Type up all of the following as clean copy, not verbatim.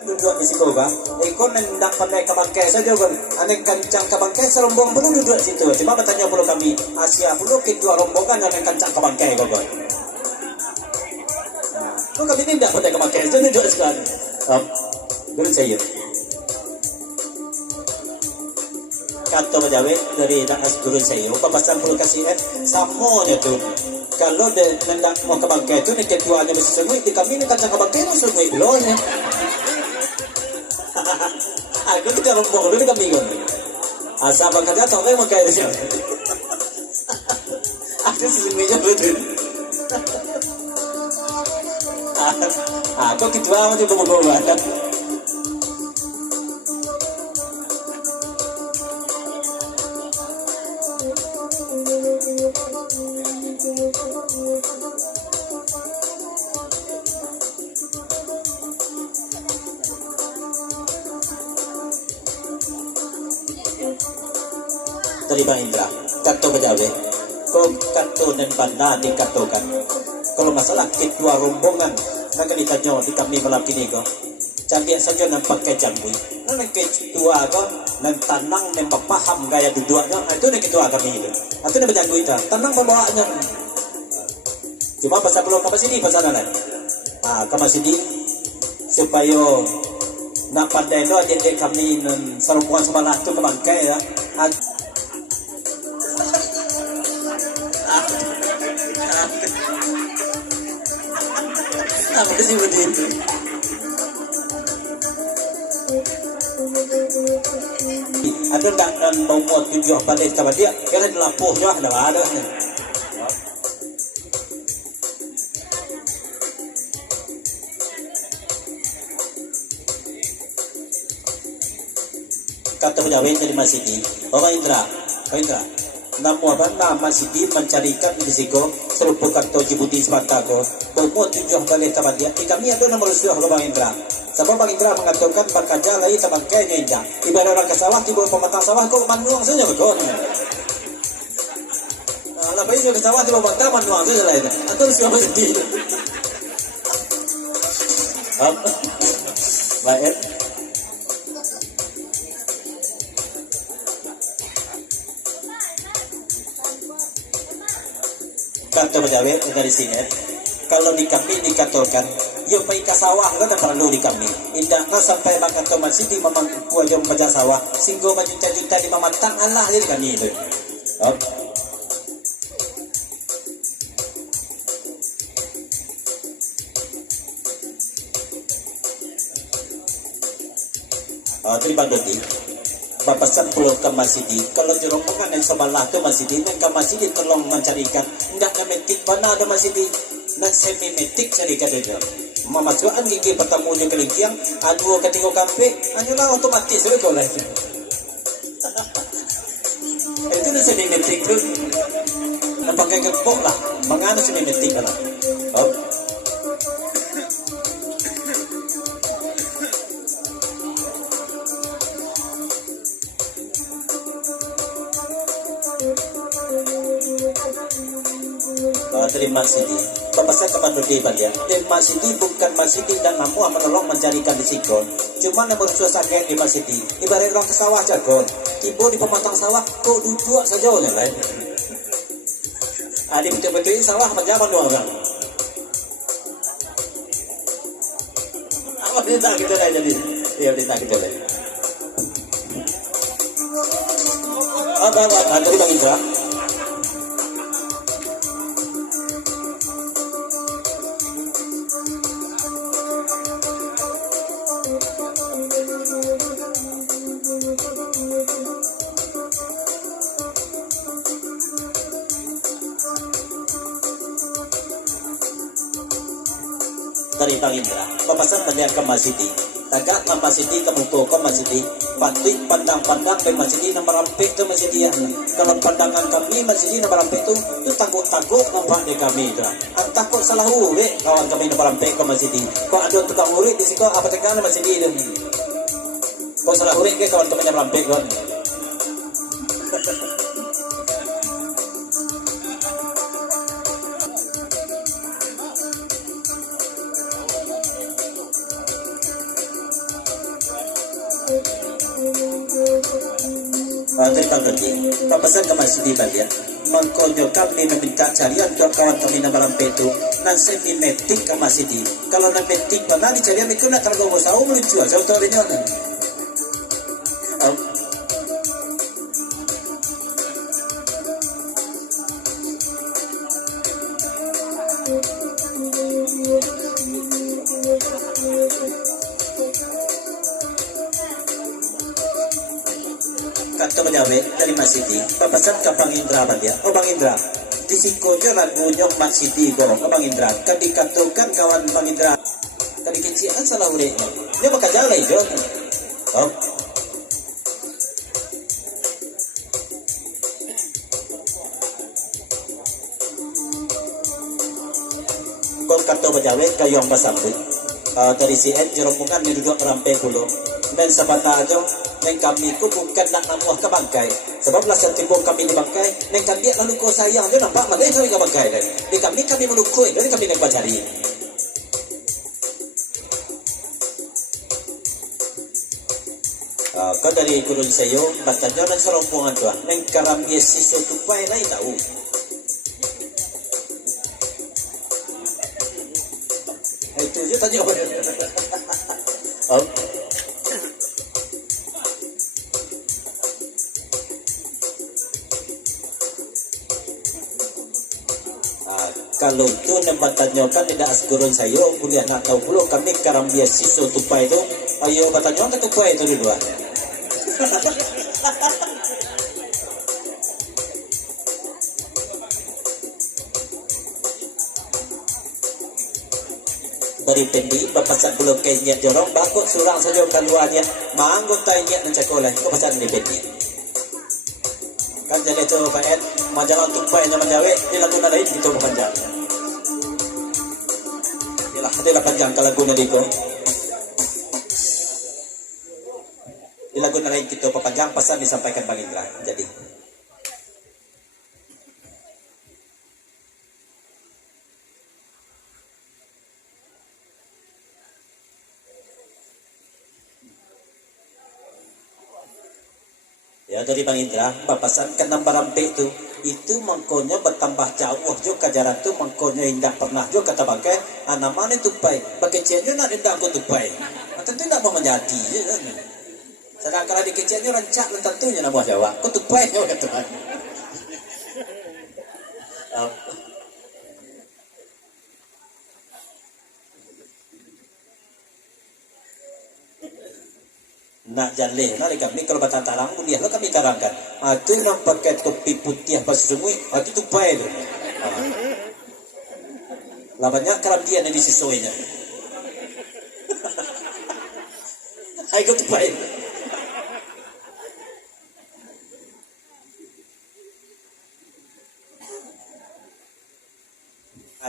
duduk di situ kan, ikon hendak pandai ke bangkai saja kan, aneh kancang ke bangkai serombong perlu duduk di situ. Cuma bertanya perlu kami Asia perlu kita rombongan yang kancang ke bangkai kan. Kok kami ini tidak pandai ke bangkai saja duduk sekali. Guru saya. Kata pejabat dari danas guru saya, papasan perlu kasih samonya tu. Kalau dia hendak mau ke bangkai tu, ni ketuanya mesti semui di kami ni kancang ke bangkai tu semui belum ya. Aku tidak rombong dulu kami kan. Asal kerja tahu kan makai dia. Aku sebenarnya betul. Aku ketua macam bawa-bawa. Dari Bang Indra, kato pejabat, kau kato dan banda dikatokan. Kalau masalah ketua rombongan, nak ditanya di kami malam ini kau, cantik saja nampak kejamui. Nak ketua kau, nan tanang dan paham gaya duduknya, itu nak ketua kami itu. Itu nak berjago itu, tanang pembawaannya. Cuma pasal belum kapas ini pasal lain. Kapas ini supaya nak pandai tu adik kami nan serumpuan sebelah tu ke bangkai ya. Apa sih begitu? Ada dan bau muat tujuh pada sama dia, kira lapuhnya ada. Kata pejabat dari masjid, Bapak Indra, namu apa nama masjid mencarikan risiko serupa kata Jibuti semata ko, bau tujuh balik tempat dia. Kami ada nomor usia Bapak Indra. Sebab Bang Indra mengatakan bekerja lagi teman kaya indah. Ibarat orang ke sawah tiba pematang sawah kau manuang saja betul. Lepas itu ke sawah tiba pematang manuang saja lah itu. Atau siapa sedih? Baik. Kata pejabat dari sini, kalau di kami dikatakan, yo pergi ke sawah kan perlu di kami. Indahnya sampai bakal ke masjid di memang kuat yang baca sawah, sehingga berjuta-juta di mematang Allah jadi kami itu. Terima kasih. Bapasan pulau ke masjid, kalau di rombongan yang sebelah ke masjid, yang ke masjid tolong mencarikan, tidak memetik mana ada masjid, dan semi metik carikan saja. Memasukkan gigi bertemu di kelingkiang, dua ketiga kampe, hanyalah otomatis saja kau lah. Itu dah semi metik tu, nampak kayak gempok lah, mengana semi metik lah. Dari masjid, bapak saya kepada dia balik. Dan masjid bukan masjid dan mampu menolong mencarikan risiko. Cuma yang bersusah di masjid. Ibarat orang ke sawah jago, tiba di pematang sawah, kau duduk saja oleh lain. Di betul-betul ini sawah menjaman dua orang. Apa cerita kita lah jadi? Iya cerita kita lah. Dari Bang Indra. Dari Bang Indra, papasan melihat ke masjid, tagak ke masjid, kemudian ke masjid, patut pandang-pandang ke masjid, nama rampik tu masjid ya. Kalau pandangan kami masjid nama rampik tu takut nampak di kami tu. Takut salah urut kawan kami nama rampik ke masjid. Kau ada tukang urut di situ apa tekan masjid ni? Kau salah urut ke kawan kami nama rampik kan? Terima kasih. Papasan ke masih di Bali ya. Mengkonyo kami meminta carian ke kawan kami na malampe itu nan sentimetik ke masih di. Kalau na metik mana di carian itu nak tergowo sawo melucu aja autornya kan. Kanto menyawe dari Mas Siti, papasan ke Bang Indra dia. Oh Bang Indra, di sikonya lagunya Mas Siti gorong ke Bang Indra. Kan dikatukan kawan Bang Indra. Kan dikecilan salah udah. Dia bakal jalan itu. Oh. Kau kanto menyawe kayong pasambut. Dari si Ed jerombongan ni duduk rampai pulau. Dan sabata aja neng kami ku bukan nak namuah ke bangkai sebab lah setimbung kami di bangkai neng kami lalu kau sayang dia nampak mana kami ke bangkai dan di kami menukui dari kami nak cari kau dari gurun sayo bacanya dan serombongan tuan neng karam dia siswa tupai lain tahu itu je tanya oh. Kalau itu nebatannya kan tidak asgurun saya kuliah nak tahu puluh kami karam dia siswa tupai itu ayo batannya kan tupai itu dulu beri pendi bapasan belum kayaknya jorong bakut surang saja kaluannya manggut tanya dan cakolah kau pasan di pendi kan jadi itu Pak Ed majalah tupai nama jawe di lagu lain itu panjang adalah panjang kalau guna diko di lagu lain kita panjang pesan disampaikan Bang Indra jadi ya dari Bang Indra papasan ke nambarampe itu mangkonya bertambah jauh juga jarak tu mangkonya indah pernah juga kata bangkai anak mana tupai pakai ciannya nak indah aku tupai tentu nak mau menjadi je kan sedang kalau di keciannya rancak dan tentunya nak buat Jawa aku tupai je kata Tuhan nak jaleh nak kami kalau batang tarang kuliah lo kami tarangkan itu yang pakai topi putih apa semua itu tupai tu lah banyak kerap dia yang disisoinya aku tupai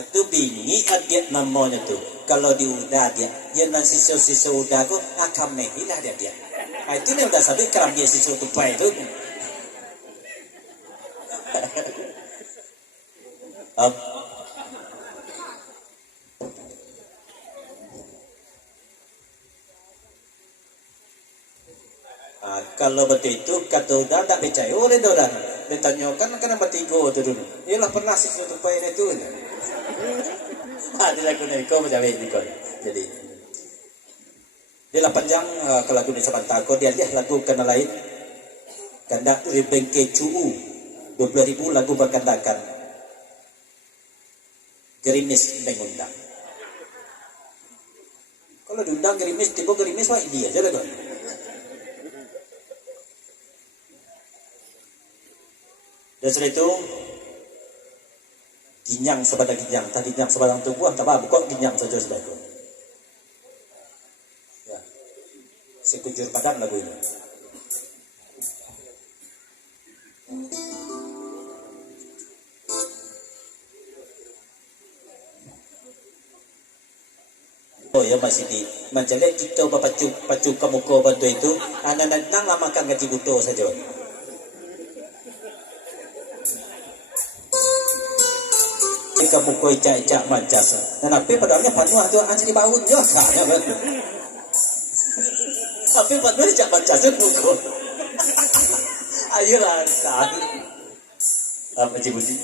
itu bingi dia namanya tu kalau di udah dia yang sisa udah tu akan mehilah dia itu ni udah sampai kerap dia sisa tupai tu kalau betul itu kata udah tak percaya oleh orang dia tanyakan kenapa tiga tu dulu ialah pernah sisa tupai itu dia lagu ni kau macam ni jadi dia lah panjang ke lagu ni sebentar kau dia lagu kena lain kandak ribengke cuu 12,000 lagu berkandakan gerimis mengundang kalau diundang gerimis tiba gerimis wah dia aja lah kan dan setelah itu ginyang sebadan ginyang tadi ginyang sebadan tubuh tak apa kok ginyang saja sudah itu ya sekujur badan lagu ini oh ya masih di menjelek kita pacu kamu kau bantu itu anak-anak nang makan gaji buto saja kamu koi cak mancas. Dan apa padahalnya panuh tu anjing di bawah je. Sahnya betul. Tapi benar jangan baca buku. Ayolah, tak. Apa Cibuti?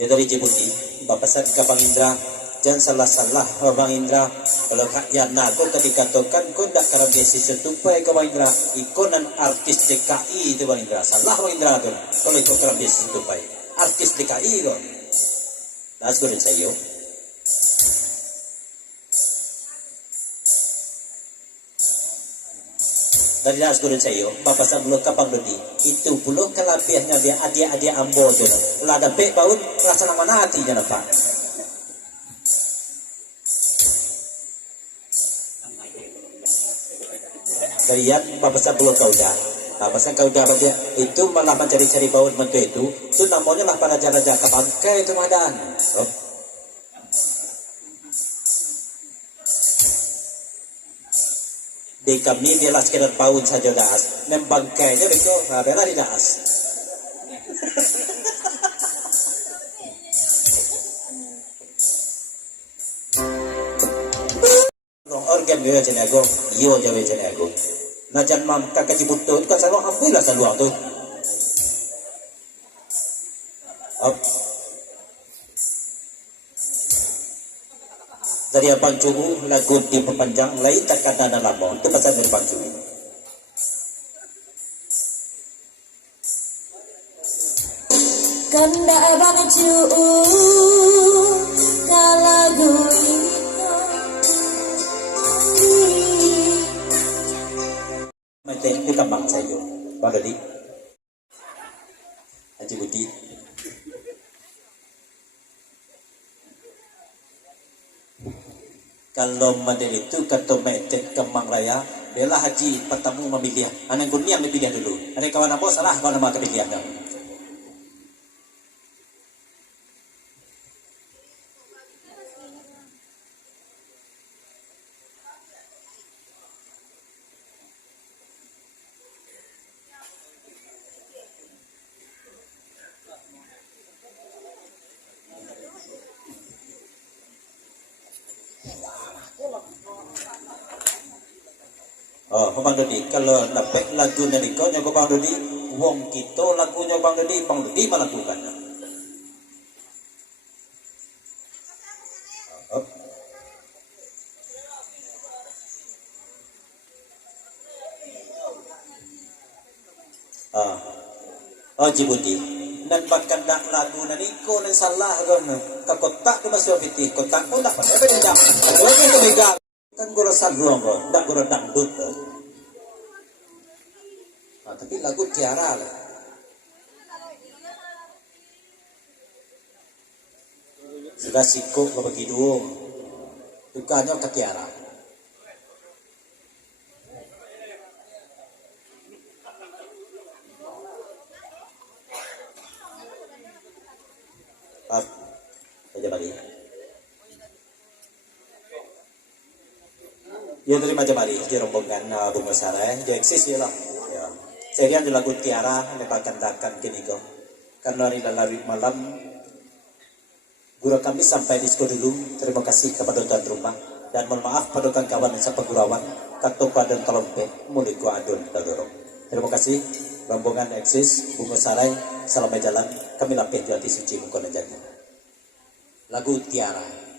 Ya dari Cibuti, Bapak San ke Bang Indra, jangan salah-salah Bang Indra. Kalau ya nago ketika tokan kau tak kalau beasiswa tupai ke Bang Indra, ikonan artis DKI itu Bang Indra. Salah Bang Indra tu. Kalau itu kalau beasiswa tupai, artis DKI tu. Das ko rin sa iyo. Dari das ko rin sa iyo, Bapak San ka Bang Lodi. Itu puluh kalabihannya dia adik-adik ambo tu. Ulah ada pek baut, rasa nama nanti je nampak. Kalian Bapak belum kau dah. Bapak kau dah dia itu malah mencari-cari baut mentu itu namanya lah para raja-raja ke bangkai itu madan. Oh. Di kami dia lah sekedar baut saja das. Nem bangkainya begitu, bela di das. Organ gue jenis aku, yo jawa jenis aku. Najan mam kakak cibuto itu kan saya ambil lah saluang tu. Dari pancu lagu di perpanjang lain tak kata dalam mau itu pasal dari pancu. Kanda pancu kalagu Macam itu kambang saya, Bang Dodi, Haji Budi. Kalau model itu kata metek kembang raya, bela haji pertama memilih. Anak kuning yang dipilih dulu. Ada kawan apa salah kawan nama kepilihan. Oh, Bang Dodi, kalau dapat lagu dari kau nyoba Bang Dodi, wong kita lagunya Bang Dodi melakukan. Oh, Cibuti. Dan bahkan dak lagu nani ko nan salah kan. Ka kotak tu masuk piti, kotak pun dak pakai benda. Kalau itu bega kan gua rasa luang kok, dak gua dangdut. Tapi lagu Tiara lah. Sudah sikuk bagi dua. Dukanya ke Tiara. Saja balik. Ya terima kasih balik di rombongan Bunga Sarai. Ya eksis ya lah. Ya. Saya di lagu Tiara menepakan takkan kini kau. Karena hari lalu malam guru kami sampai di sekolah dulu. Terima kasih kepada tuan rumah dan mohon maaf pada kawan dan sepegurawan katopa dan kalompe muliku adun tadorong. Terima kasih rombongan eksis Bunga Sarai. Salam jalan kami lapih di hati suci mukona jadi. Lagu Tiara.